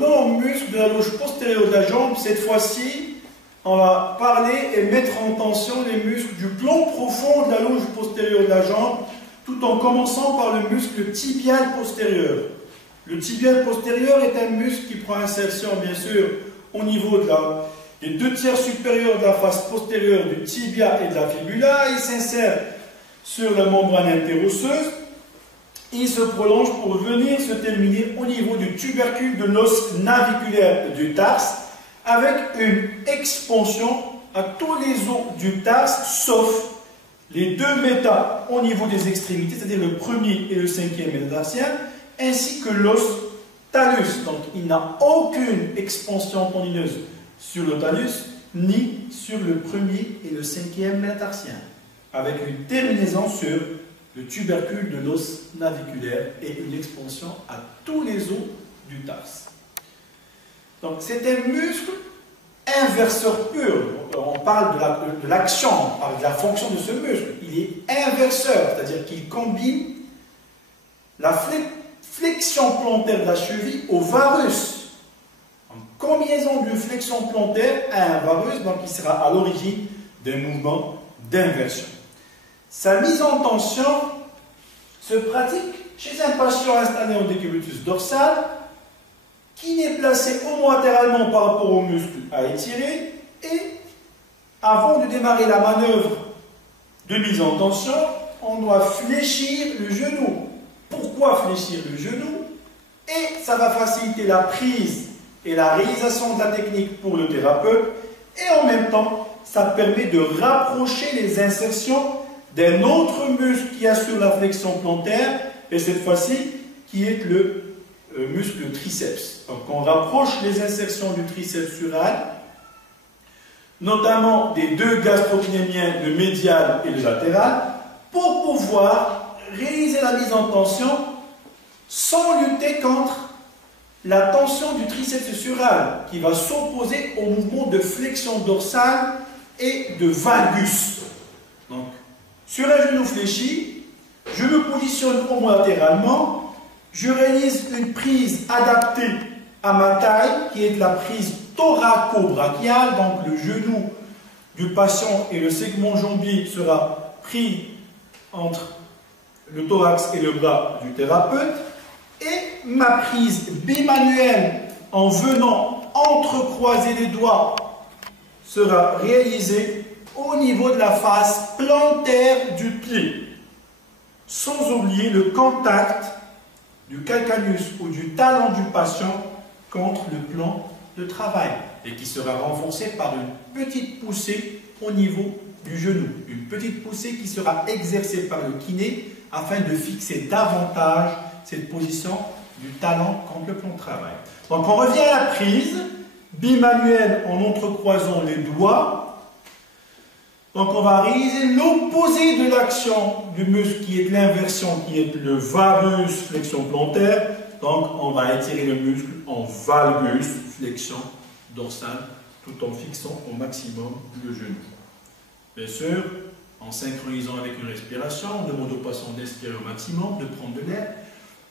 revenons au muscle de la loge postérieure de la jambe. Cette fois-ci, on va parler et mettre en tension les muscles du plan profond de la loge postérieure de la jambe, tout en commençant par le muscle tibial postérieur. Le tibial postérieur est un muscle qui prend insertion, bien sûr, au niveau des 2/3 supérieurs de la face postérieure du tibia et de la fibula. Il s'insère sur la membrane interosseuse. Il se prolonge pour venir se terminer au niveau du tubercule de l'os naviculaire du tarse, avec une expansion à tous les os du tarse, sauf les 2 méta au niveau des extrémités, c'est-à-dire le premier et le 5e métatarsien, ainsi que l'os talus. Donc il n'a aucune expansion tendineuse sur le talus, ni sur le premier et le 5e métatarsien, avec une terminaison sur le tubercule de l'os naviculaire et une expansion à tous les os du tarse. Donc c'est un muscle inverseur pur. On parle de l'action, on parle de la fonction de ce muscle. Il est inverseur, c'est-à-dire qu'il combine la flexion plantaire de la cheville au varus. En combinaison d'une flexion plantaire à un varus, donc il sera à l'origine d'un mouvement d'inversion. Sa mise en tension se pratique chez un patient installé en décubitus dorsal qui n'est placé homolatéralement par rapport au muscle à étirer, et avant de démarrer la manœuvre de mise en tension, on doit fléchir le genou. Pourquoi fléchir le genou? Et ça va faciliter la prise et la réalisation de la technique pour le thérapeute, et en même temps, ça permet de rapprocher les insertions d'un autre muscle qui assure la flexion plantaire, et cette fois-ci, qui est le muscle triceps. Donc on rapproche les insertions du triceps sural, notamment des 2 gastrocnémiens, le médial et le latéral, pour pouvoir réaliser la mise en tension sans lutter contre la tension du triceps sural, qui va s'opposer au mouvement de flexion dorsale et de valgus. Donc, sur un genou fléchi, je me positionne homolatéralement, je réalise une prise adaptée à ma taille, qui est la prise thoraco-brachiale, donc le genou du patient et le segment jambier sera pris entre le thorax et le bras du thérapeute, et ma prise bimanuelle en venant entrecroiser les doigts sera réalisée au niveau de la face plantaire du pied, sans oublier le contact du calcaneus ou du talon du patient contre le plan de travail, et qui sera renforcé par une petite poussée au niveau du genou. Une petite poussée qui sera exercée par le kiné afin de fixer davantage cette position du talon contre le plan de travail. Donc on revient à la prise bimanuelle en entrecroisant les doigts. Donc on va réaliser l'opposé de l'action du muscle qui est l'inversion, qui est le varus flexion plantaire. Donc on va étirer le muscle en valgus flexion dorsale, tout en fixant au maximum le genou. Bien sûr, en synchronisant avec une respiration, on demande au patient d'inspirer au maximum, de prendre de l'air,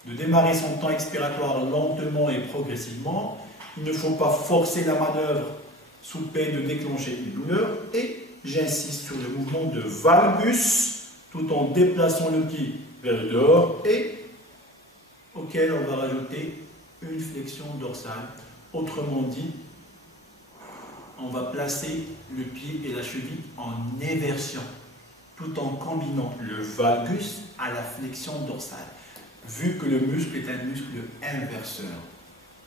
de démarrer son temps expiratoire lentement et progressivement. Il ne faut pas forcer la manœuvre sous peine de déclencher une douleur, et j'insiste sur le mouvement de valgus tout en déplaçant le pied vers le dehors, et auquel on va rajouter une flexion dorsale. Autrement dit, on va placer le pied et la cheville en éversion, tout en combinant le valgus à la flexion dorsale, vu que le muscle est un muscle inverseur.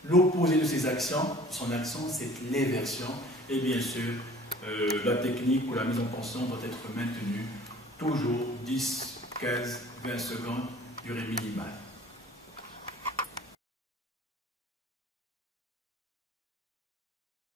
L'opposé de ses actions, son action, c'est l'éversion, et bien sûr, la technique ou la mise en tension doit être maintenue toujours 10, 15, 20 secondes, durée minimale.